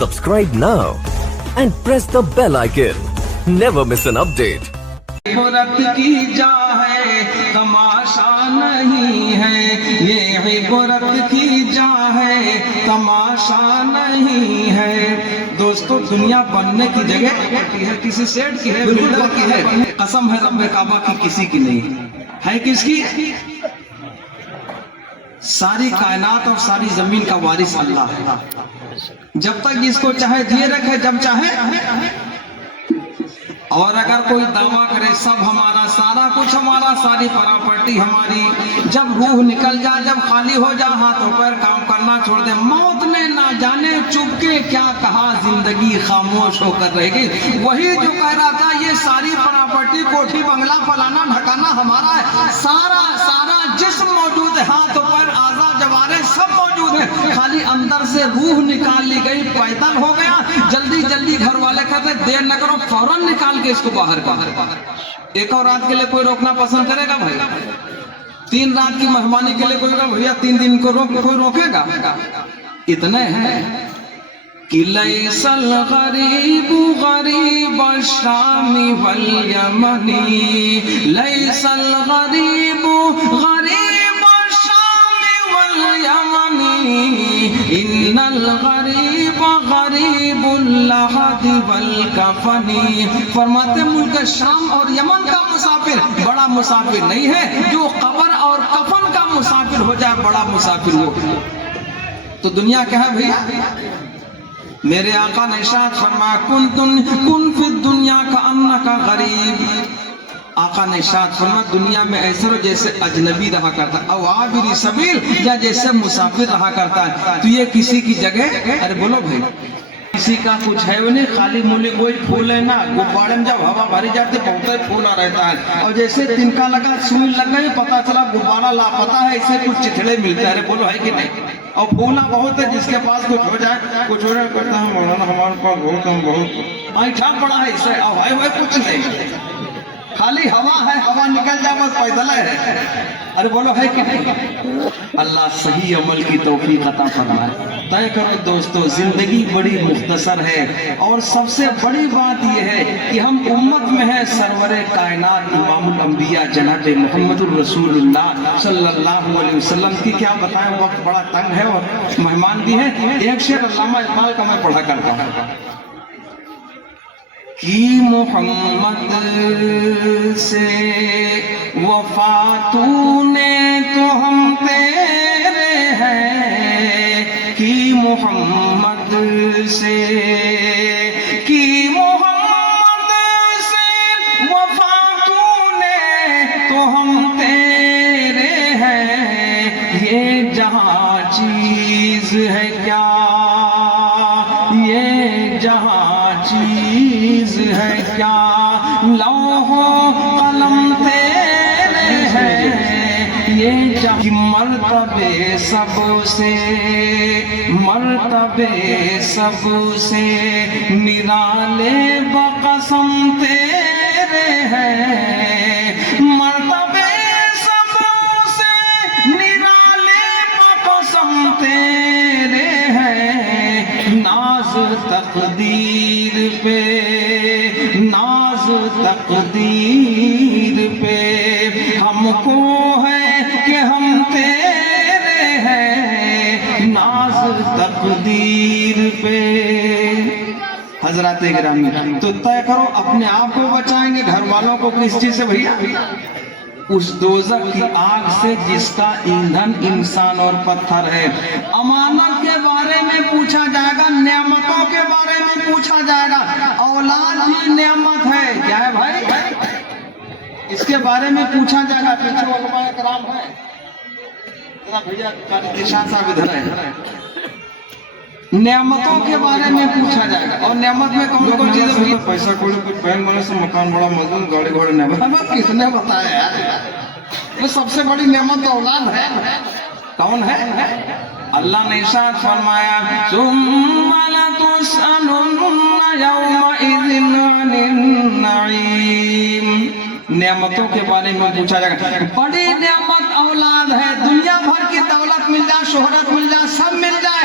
Subscribe now and press the bell icon. Never miss an update. عبرت کی جا ہے تماشا نہیں ہے، یہ عبرت کی جا ہے تماشا نہیں ہے۔ دوستو دنیا بننے کی جگہ ہے کسی سیٹ کی ہے، بلڈر کی ہے، قسم ہے رب کعبہ کی کسی کی نہیں ہے۔ کس کی؟ ساری کائنات اور ساری زمین کا وارث اللہ ہے، جب تک جس کو چاہے دیے رکھے، جب چاہے۔ اور اگر کوئی دعویٰ کرے سب ہمارا، سارا کچھ ہمارا، ساری پراپرٹی ہماری، جب روح نکل جائے، جب خالی ہو جائے، ہاتھوں پر کام کرنا چھوڑ دے، موت نے نہ جانے چپ کے کیا کہا، زندگی خاموش ہو کر رہے گی۔ وہی جو کہہ رہا تھا یہ ساری پراپرٹی، کوٹھی بنگلہ فلانا ڈھکانا ہمارا ہے، سارا جسم موجود ہے، ہاتھوں پر اعضاء جوارح سب موجود ہے، خالی اندر سے روح نکال لی گئی، پیدل ہو گیا۔ جلدی گھر والے کہتے دیر نہ کرو، فوراً نکال کے اس کو باہر۔ ایک اور رات کے لیے کوئی روکنا پسند کرے گا بھائی؟ 3 رات کی مہمانی کے لیے کوئی کہے بھیا 3 دن کو کوئی روکے گا؟ اتنے ہیں کہ لیس الغریب غریب الشام والیمنی، لیس الغریب غریب الشام والیمنی، ان الغریب غریب اللحد والکفنی۔ فرماتے ملک شام اور یمن کا مسافر بڑا مسافر نہیں ہے، جو قبر اور کفن کا مسافر ہو جائے بڑا مسافر ہو۔ تو دنیا کیا ہے بھیا؟ میرے آقا نے ارشاد فرمایا کن فی الدنیا کأنک غریب۔ آقا نے ارشاد فرمایا دنیا میں ایسے رہو جیسے اجنبی رہا کرتا ہے، او عابر سبیل، یا جیسے مسافر رہا کرتا ہے۔ تو یہ کسی کی جگہ، ارے بولو بھائی، کسی کا کچھ ہے وہ نہیں، خالی مولی کوئی پھول ہے نا، غبارے میں جب ہوا بھری جاتی بہت پھولا رہتا ہے، اور جیسے تنکا لگا، سوئی لگ گئی، پتا چلا غبارہ لاپتا ہے، اسے کچھ چتھڑے ملتے ہیں، بولو ہے کہ نہیں؟ اور پھولا بہت ہے، جس کے پاس کچھ ہو جائے کرتا ہے مولانا ہمارے پاس بہت ایٹھا پڑا ہے، اسے ہوئے کچھ نہیں، خالی ہوا ہے، ہوا نکل جائے بس پیدل ہے۔ ارے بولو ہے کہ نہیں؟ اللہ صحیح عمل کی توفیق عطا فرمائے۔ طے کرو دوستو، زندگی بڑی مختصر ہے، اور سب سے بڑی بات یہ ہے کہ ہم امت میں ہیں سرور کائنات امام الانبیاء جناب محمد الرسول اللہ صلی اللہ علیہ وسلم کی کیا بتائیں، وقت بڑا تنگ ہے اور مہمان بھی ہیں۔ ایک شعر علامہ اقبال کا میں پڑھا کرتا ہوں کہ محمد سے وفا تو نے تو ہم تیرے ہیں، کہ محمد سے وفا تو نے تو ہم تیرے ہیں، یہ جہاں چیز ہے کیا، یہ جہاں چیز ہے کیا، لوح و قلم تیرے ہیں، یہ جہاں مرتبے سب سے نرالے بقسم تیرے ہیں، مرتبے سب سے نرالے بقسم تیرے ہیں، ناز تقدیر پہ ہم کو ہے کہ ہم تیرے ہیں، ناز تقدیر پہ۔ حضرات گرامی، تو طے کرو اپنے آپ کو بچائیں گے، گھر والوں کو کس چیز سے بھیا؟ اس دوزخ کی آگ سے جس کا ایندھن انسان اور پتھر ہے۔ امانت کے بارے میں پوچھا جائے گا، نعمتوں کے بارے میں پوچھا جائے گا، اولاد بھی نعمت ہے، کیا ہے بھائی؟ اس کے بارے میں پوچھا جائے گا۔ پیچھے علماء کرام ہے، ذرا بھیا شاہ صاحب ادھر ہے۔ نعمتوں کے بارے میں پوچھا جائے گا، اور نعمت میں کون چیز ہے؟ پیسہ کوڑی کچھ بہن بنے سے مکان بڑا مضبوط گاڑی گھوڑے نعمت کس نے بتایا یار؟ وہ سب سے بڑی نعمت اولاد ہے۔ کون ہے؟ اللہ نے ارشاد فرمایا ثم لتسألن یومئذ عن النعیم، نعمتوں کے بارے میں پوچھا جائے گا۔ بڑی نعمت اولاد ہے، دنیا بھر کی دولت مل جائے، شہرت مل جائے، سب مل جائے،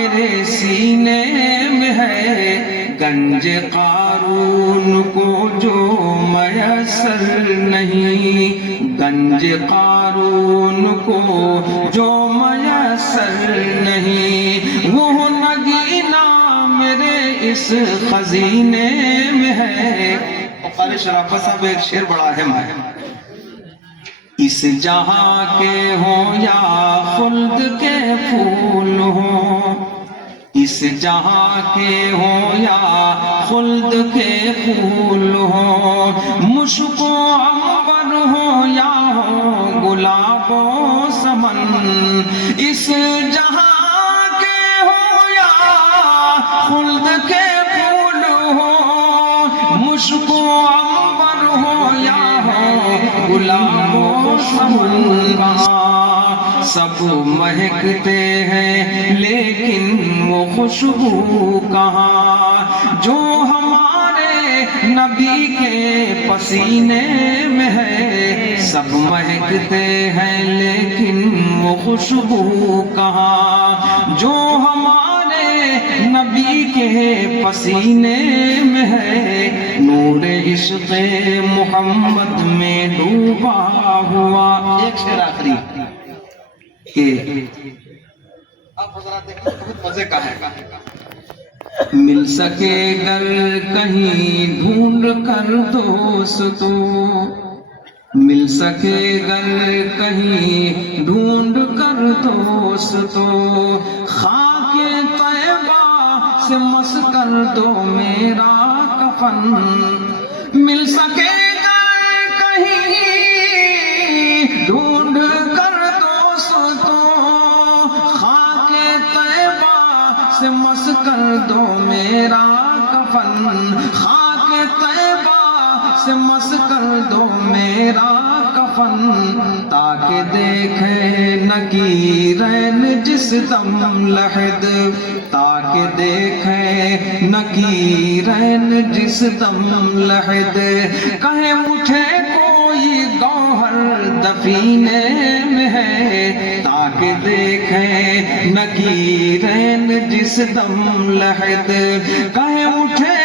میرے سینے میں ہے، گنج قارون کو جو میسر نہیں، گنج قارون کو جو میسر نہیں، وہ نگینا میرے اس خزینے میں ہے۔ قاری شرافت صاحب ایک شعر بڑا اہم ہے، اس جہاں کے ہوں یا خلد کے پھول ہوں، اس جہاں کے ہوں یا خلد کے پھول ہوں، مشک و عنبر ہو یا ہو گلاب و سمن، اس جہاں کے ہوں یا خلد کے پھول ہوں، مشک و عنبر ہو یا ہو گلاب و سمن، سب مہکتے ہیں لیکن وہ خوشبو کہاں جو ہمارے نبی کے پسینے میں ہے، سب مہکتے ہیں لیکن وہ خوشبو کہاں جو ہمارے نبی کے پسینے میں ہے، نور عشق محمد میں ڈوبا ہوا۔ ایک شعر آخری کہ آپ حضرات دیکھیں بہت مزے کا ہے، مل سکے گر کہیں ڈھونڈ کر دوستو، مل سکے گر کہیں ڈھونڈ کر دوستو، خاک طیبہ سے مس کر دو میرا کفن، مل سکے گر کہیں ڈھونڈ کر دوستو، خاک طیبہ سے مس کر دو میرا کفن، خاک طیبہ سے مس کر دو میرا کفن، تاکہ دیکھے نکیرین جس دم لحد، تاکہ دیکھے نکیرین جس دم لحد، کہیں اٹھے کوئی گوہر دفینے میں ہے، تاکہ دیکھیں نکیرین جس دم لحد، کہیں اٹھے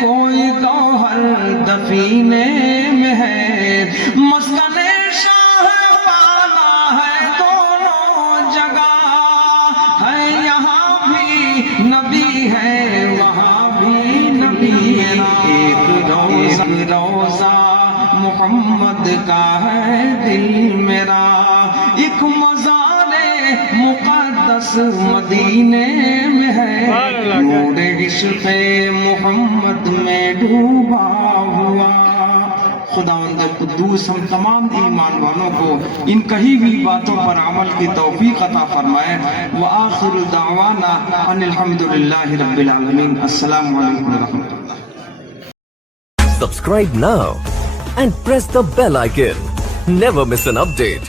کوئی گوہر دفینے میں ہے، مسکن شاہ والا ہے دونوں جگہ، ہے یہاں بھی نبی ہے وہاں بھی نبی ہے، ایک روزہ محمد کا ہے دل میرا، ایک مزار مقدس مدینے میں ہے، نور عشق محمد میں ڈوبا ہوا۔ خداوند قدوس ہم تمام ایمان والوں کو ان کہی ہوئی باتوں پر عمل کی توفیق عطا فرمائے۔ وآخر دعوانا ان الحمدللہ رب العالمین۔ السلام علیکم ورحمۃ اللہ۔ Subscribe now and press the bell icon. Never miss an update.